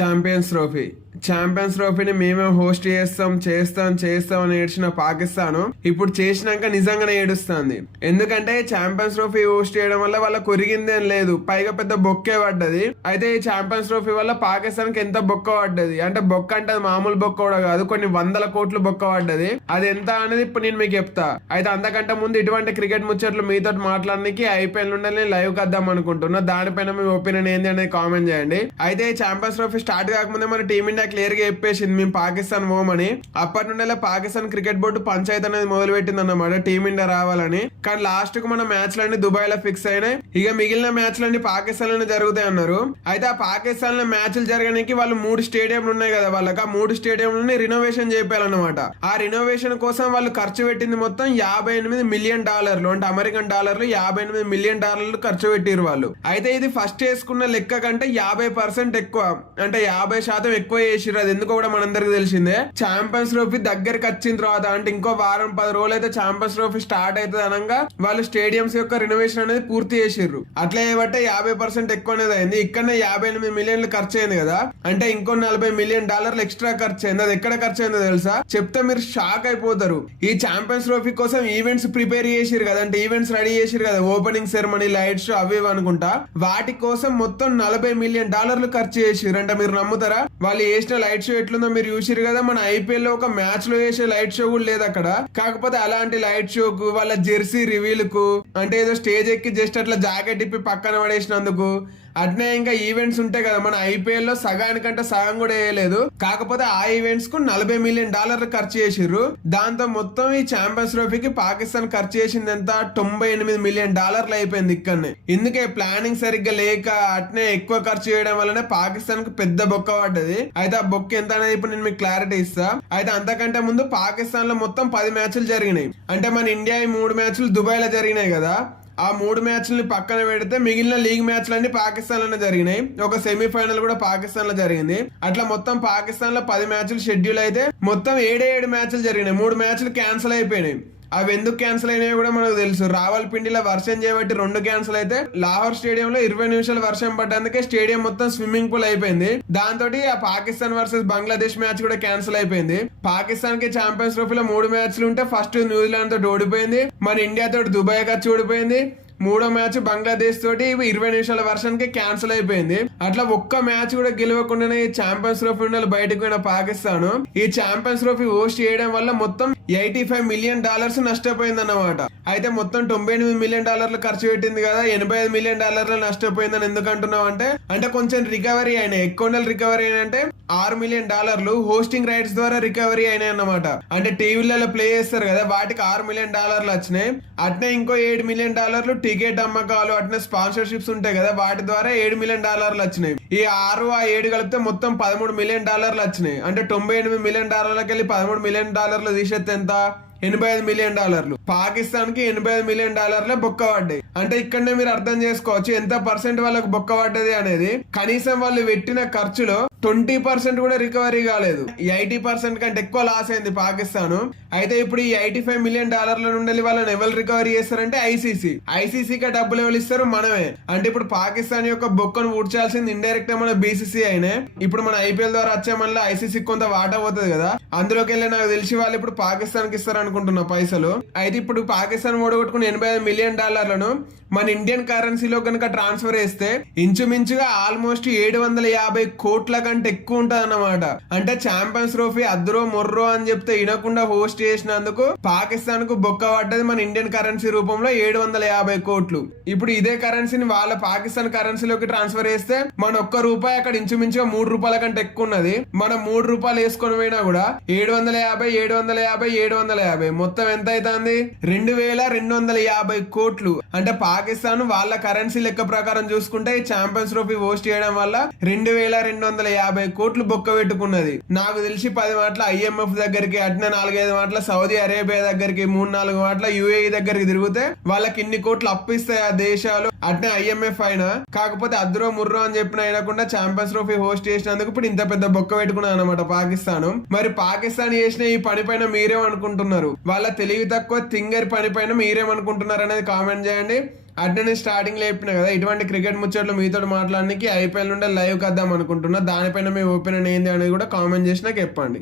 Champions trophy champions ట్రోఫీని మేమే host చేస్తాం చేస్తాం చేస్తాం అని ఏడ్చిన పాకిస్తాన్. ఇప్పుడు చేసినాక నిజంగానే ఏడుస్తుంది. ఎందుకంటే ఛాంపియన్స్ ట్రోఫీ హోస్ట్ చేయడం వల్ల వాళ్ళ కొరిగిందేం లేదు. పైగా పెద్ద బొక్కే పడ్డది. అయితే ఈ ఛాంపియన్స్ ట్రోఫీ వల్ల పాకిస్తాన్కి ఎంత బొక్క పడ్డది? అంటే బొక్క అంటే అది మామూలు బొక్క కూడా కాదు. కొన్ని వందల కోట్లు బొక్క పడ్డది. అది ఎంత అనేది ఇప్పుడు నేను మీకు చెప్తా. అయితే అంతకంటే ముందు ఇటువంటి క్రికెట్ ముచ్చట్లు మీతో మాట్లాడడానికి ఐపీఎల్ నుండి లైవ్ కద్దాం అనుకుంటున్నా. దానిపైన మీ ఒపీనియన్ ఏంది అనేది కామెంట్ చేయండి. అయితే ఈ ఛాంపియన్స్ ట్రోఫీ స్టార్ట్ కాకముందే మన టీమిండియా క్లియర్గా చెప్పేసింది మేము పాకిస్తాన్ పోమని. అప్పటి నుండి పాకిస్తాన్ క్రికెట్ బోర్డు పంచాయతీ అనేది మొదలు పెట్టింది అన్నమాట టీమిండియా రావాలని. కానీ లాస్ట్కు మన మ్యాచ్ లన్నీ దుబాయ్లో ఫిక్స్ అయినాయి. ఇక మిగిలిన మ్యాచ్ లన్నీ పాకిస్తాన్లోనే జరుగుతాయి అన్నారు. అయితే ఆ పాకిస్తాన్లో మ్యాచ్లు జరగడానికి వాళ్ళు మూడు స్టేడియంలు ఉన్నాయి కదా వాళ్ళకి ఆ మూడు స్టేడియంలని రినోవేషన్ చేయాలన్నమాట ఆ రినోవేషన్ కోసం వాళ్ళు ఖర్చు పెట్టింది మొత్తం యాభై ఎనిమిది మిలియన్ డాలర్లు. అంటే అమెరికన్ డాలర్లు యాభై ఎనిమిది మిలియన్ డాలర్లు ఖర్చు పెట్టిరు వాళ్ళు. అయితే ఇది ఫస్ట్ వేసుకున్న లెక్క కంటే యాభై పర్సెంట్ ఎక్కువ అంటే యాభై శాతం ఎక్కువ చేసిర్రు. అది ఎందుకో కూడా మనందరికి తెలిసిందే. ఛాంపియన్స్ ట్రోఫీ దగ్గరికి వచ్చిన తర్వాత అంటే ఇంకో వారం పది రోజులు అయితే ఛాంపియన్స్ ట్రోఫీ స్టార్ట్ అవుతుంది అనగా వాళ్ళు స్టేడియంస్ యొక్క రినోవేషన్ అనేది పూర్తి చేసిర్రు. అట్లా ఏమంటే యాభై పర్సెంట్ ఎక్కువ అనేది అయింది. ఇక్కడనే యాభై ఎనిమిది మిలియన్లు ఖర్చు అయింది కదా. అంటే ఇంకో నలభై మిలియన్ డాలర్లు ఎక్స్ట్రా ఖర్చు అయింది. అది ఎక్కడ ఖర్చు అయిందో తెలుసా? చెప్తే మీరు షాక్ అయిపోతారు. ఈ ఛాంపియన్స్ ట్రోఫీ కోసం ఈవెంట్స్ ప్రిపేర్ చేసిరు కదా. అంటే ఈవెంట్స్ రెడీ చేసిరు కదా. ఓపెనింగ్ సెరమనీ లైట్స్ అవి అనుకుంటా. వాటి కోసం మొత్తం నలభై మిలియన్ డాలర్లు ఖర్చు చేసిరు అంటే మీరు నమ్ముతారా? వాళ్ళు వేసిన లైట్ షో ఎట్లుందో మీరు చూసిరు కదా మన ఐపీఎల్లో ఒక మ్యాచ్లో వేసే లైట్ షో కూడా లేదు అక్కడ. కాకపోతే అలాంటి లైట్ షోకు వాళ్ళ జెర్సీ రివీల్కు అంటే ఏదో స్టేజ్ ఎక్కి జస్ట్ అట్లా జాకెట్ ఇప్పి పక్కన పడేసినందుకు అట్నే ఇంకా ఈవెంట్స్ ఉంటాయి కదా మన ఐపీఎల్లో సగానికంటే సగం కూడా వేయలేదు. కాకపోతే ఆ ఈవెంట్స్కు నలభై మిలియన్ డాలర్లు ఖర్చు చేసిర్రు. దాంతో మొత్తం ఈ ఛాంపియన్స్ ట్రోఫీకి పాకిస్తాన్ ఖర్చు చేసింది ఎంత? తొంభై ఎనిమిది మిలియన్ డాలర్లు అయిపోయింది ఇక్కడనే. ఇందుకే ప్లానింగ్ సరిగ్గా లేక అట్నే ఎక్కువ ఖర్చు చేయడం వల్లనే పాకిస్తాన్కు పెద్ద బొక్క పడ్డది. అయితే ఆ బొక్క ఎంత అనేది ఇప్పుడు నేను మీకు క్లారిటీ ఇస్తా. అయితే అంతకంటే ముందు పాకిస్తాన్లో మొత్తం పది మ్యాచ్లు జరిగినాయి. అంటే మన ఇండియా ఈ మూడు మ్యాచ్లు దుబాయ్లో జరిగినాయి కదా. ఆ మూడు మ్యాచ్లని పక్కన పెడితే మిగిలిన లీగ్ మ్యాచ్లన్నీ పాకిస్తాన్లోనే జరిగినాయి. ఒక సెమీఫైనల్ కూడా పాకిస్తాన్లో జరిగింది. అట్లా మొత్తం పాకిస్తాన్లో పది మ్యాచ్లు షెడ్యూల్ అయితే మొత్తం ఏడే ఏడు మ్యాచ్లు జరిగినాయి. మూడు మ్యాచ్లు క్యాన్సిల్ అయిపోయినాయి. అవి ఎందుకు క్యాన్సిల్ అయినాయో కూడా మనకు తెలుసు. రావల్పిండిలో వర్షం చేయబట్టి రెండు క్యాన్సిల్ అయితే లాహోర్ స్టేడియం లో ఇరవై నిమిషాలు వర్షం పడ్డందుకే స్టేడియం మొత్తం స్విమ్మింగ్ పూల్ అయిపోయింది. దాంతో ఆ పాకిస్తాన్ వర్సెస్ బంగ్లాదేశ్ మ్యాచ్ కూడా క్యాన్సిల్ అయిపోయింది. పాకిస్తాన్కి ఛాంపియన్స్ ట్రోఫీలో మూడు మ్యాచ్లు ఉంటే ఫస్ట్ న్యూజిలాండ్ తోటి ఓడిపోయింది. మన ఇండియా తోటి దుబాయ్ ఖర్చు ఓడిపోయింది. మూడో మ్యాచ్ బంగ్లాదేశ్ తోటి ఇరవై నిమిషాల వర్షానికి క్యాన్సిల్ అయిపోయింది. అట్లా ఒక్క మ్యాచ్ కూడా గెలవకుండానే ఈ ఛాంపియన్స్ ట్రోఫీ నుండి బయటకు పోయిన పాకిస్తాన్. ఈ ఛాంపియన్స్ ట్రోఫీ హోస్ట్ చేయడం వల్ల మొత్తం ఎయిటీ ఫైవ్ మిలియన్ డాలర్స్ నష్టపోయింది అన్నమాట అయితే మొత్తం తొంభై ఎనిమిది మిలియన్ డాలర్లు ఖర్చు పెట్టింది కదా ఎనభై ఐదు మిలియన్ డాలర్లు నష్టపోయిందని ఎందుకు అంటున్నావు అంటే? అంటే కొంచెం రికవరీ అయినాయి. ఎక్కువ నెలలు రికవరీ అయినంటే ఆరు మిలియన్ డాలర్లు హోస్టింగ్ రైట్స్ ద్వారా రికవరీ అయినాయి అన్నమాట. అంటే టీవీలలో ప్లే చేస్తారు కదా వాటికి ఆరు మిలియన్ డాలర్లు వచ్చినాయి. అట్నే ఇంకో ఏడు మిలియన్ డాలర్లు టికెట్ అమ్మకాలు అట్నే స్పాన్సర్షిప్స్ ఉంటాయి కదా వాటి ద్వారా ఏడు మిలియన్ డాలర్లు వచ్చినాయి. ఈ ఆరు ఆ ఏడు కలిపితే మొత్తం పదమూడు మిలియన్ డాలర్లు వచ్చినాయి. అంటే తొంభై ఎనిమిది మిలియన్ డాలర్లకి వెళ్ళి పదమూడు మిలియన్ డాలర్లు తీసేస్తే ఎంత? ఎనభై ఐదు మిలియన్ డాలర్లు. పాకిస్తాన్కి ఎనభై ఐదు మిలియన్ డాలర్లే బొక్క పడ్డాయి. అంటే ఇక్కడనే మీరు అర్థం చేసుకోవచ్చు ఎంత పర్సెంట్ వాళ్ళకి బొక్క పడ్డది అనేది. కనీసం వాళ్ళు పెట్టిన ఖర్చులో ట్వంటీ పర్సెంట్ కూడా రికవరీ కాలేదు. ఎయిటీ పర్సెంట్ కంటే ఎక్కువ లాస్ అయింది పాకిస్తాన్. అయితే ఇప్పుడు ఈ ఎయిటీ ఫైవ్ మిలియన్ డాలర్ల నుండి వాళ్ళని ఎవరు రికవరీ చేస్తారంటే ఐసీసీ. ఐసీసీకి డబ్బులు ఎవరు ఇస్తారు? మనమే. అంటే ఇప్పుడు పాకిస్తాన్ యొక్క బొక్కను ఊడ్చాల్సింది ఇండైరెక్ట్ మన బీసీసీ అయినే. ఇప్పుడు మన ఐపీఎల్ ద్వారా వచ్చే మనలో ఐసీసీ కొంత వాటా పోతుంది కదా. అందులోకి వెళ్ళి నాకు తెలిసి వాళ్ళు ఇప్పుడు పాకిస్తాన్కి ఇస్తారు అనుకుంటున్నా పైసలు. అయితే ఇప్పుడు పాకిస్తాన్ ఓడగొట్టుకుని ఎనభై ఐదు మిలియన్ డాలర్లను మన ఇండియన్ కరెన్సీలో కనుక ట్రాన్స్ఫర్ చేస్తే ఇంచుమించుగా ఆల్మోస్ట్ ఏడు వందల యాభై కోట్ల కంటే ఎక్కువ ఉంటది అన్నమాట అంటే ఛాంపియన్స్ ట్రోఫీ అద్దరో మొర్రో అని చెప్తే వినకుండా హోస్ట్ చేసినందుకు పాకిస్తాన్కు బొక్క పడ్డది మన ఇండియన్ కరెన్సీ రూపంలో ఏడు వందల యాభై కోట్లు. ఇప్పుడు ఇదే కరెన్సీని వాళ్ళ పాకిస్తాన్ కరెన్సీలోకి ట్రాన్స్ఫర్ చేస్తే మన ఒక్క రూపాయి అక్కడ ఇంచుమించుగా మూడు రూపాయల కంటే ఎక్కువ ఉన్నది. మనం మూడు రూపాయలు వేసుకొని పోయినా కూడా ఏడు వందల యాభై ఏడు వందల యాభై ఏడు వందల యాభై. మొత్తం ఎంత అవుతుంది రెండు వేల రెండు వందల యాభై కోట్లు. అంటే పాకిస్తాన్ వాళ్ళ కరెన్సీ లెక్క ప్రకారం చూసుకుంటే ఈ ఛాంపియన్స్ ట్రోఫీ హోస్ట్ చేయడం వల్ల రెండు వేల రెండు వందల యాభై కోట్లు బొక్క పెట్టుకున్నది. నాకు తెలిసి పది మాటల ఐఎంఎఫ్ దగ్గరికి అట్నే నాలుగైదు మాటల సౌదీ అరేబియా దగ్గరికి మూడు నాలుగు మాటల యుఏఈ దగ్గరికి తిరిగితే వాళ్ళకి ఇన్ని కోట్లు అప్పిస్తాయి ఆ దేశాలు. అట్నే ఐఎంఎఫ్ అయినా కాకపోతే అద్రో ముర్రో అని చెప్పిన అయినకుండా ఛాంపియన్స్ ట్రోఫీ హోస్ట్ చేసినందుకు ఇప్పుడు ఇంత పెద్ద బొక్క పెట్టుకున్నాను అనమాట పాకిస్తాన్. మరి పాకిస్తాన్ చేసిన ఈ పని పైన మీరేమనుకుంటున్నారు? వాళ్ళ తెలివి తక్కువ థింగర్ పని పైన మీరేమనుకుంటున్నారు అనేది కామెంట్ చేయండి. అట్నే నేను స్టార్టింగ్ లేపిన కదా ఇటువంటి క్రికెట్ ముచ్చట్లు మీతో మాట్లాడడానికి ఐపీఎల్ నుండి లైవ్ కద్దాం అనుకుంటున్నా. దానిపైన మీ ఒపీనియన్ ఏంది అనేది కూడా కామెంట్ చేసి నాకు చెప్పండి.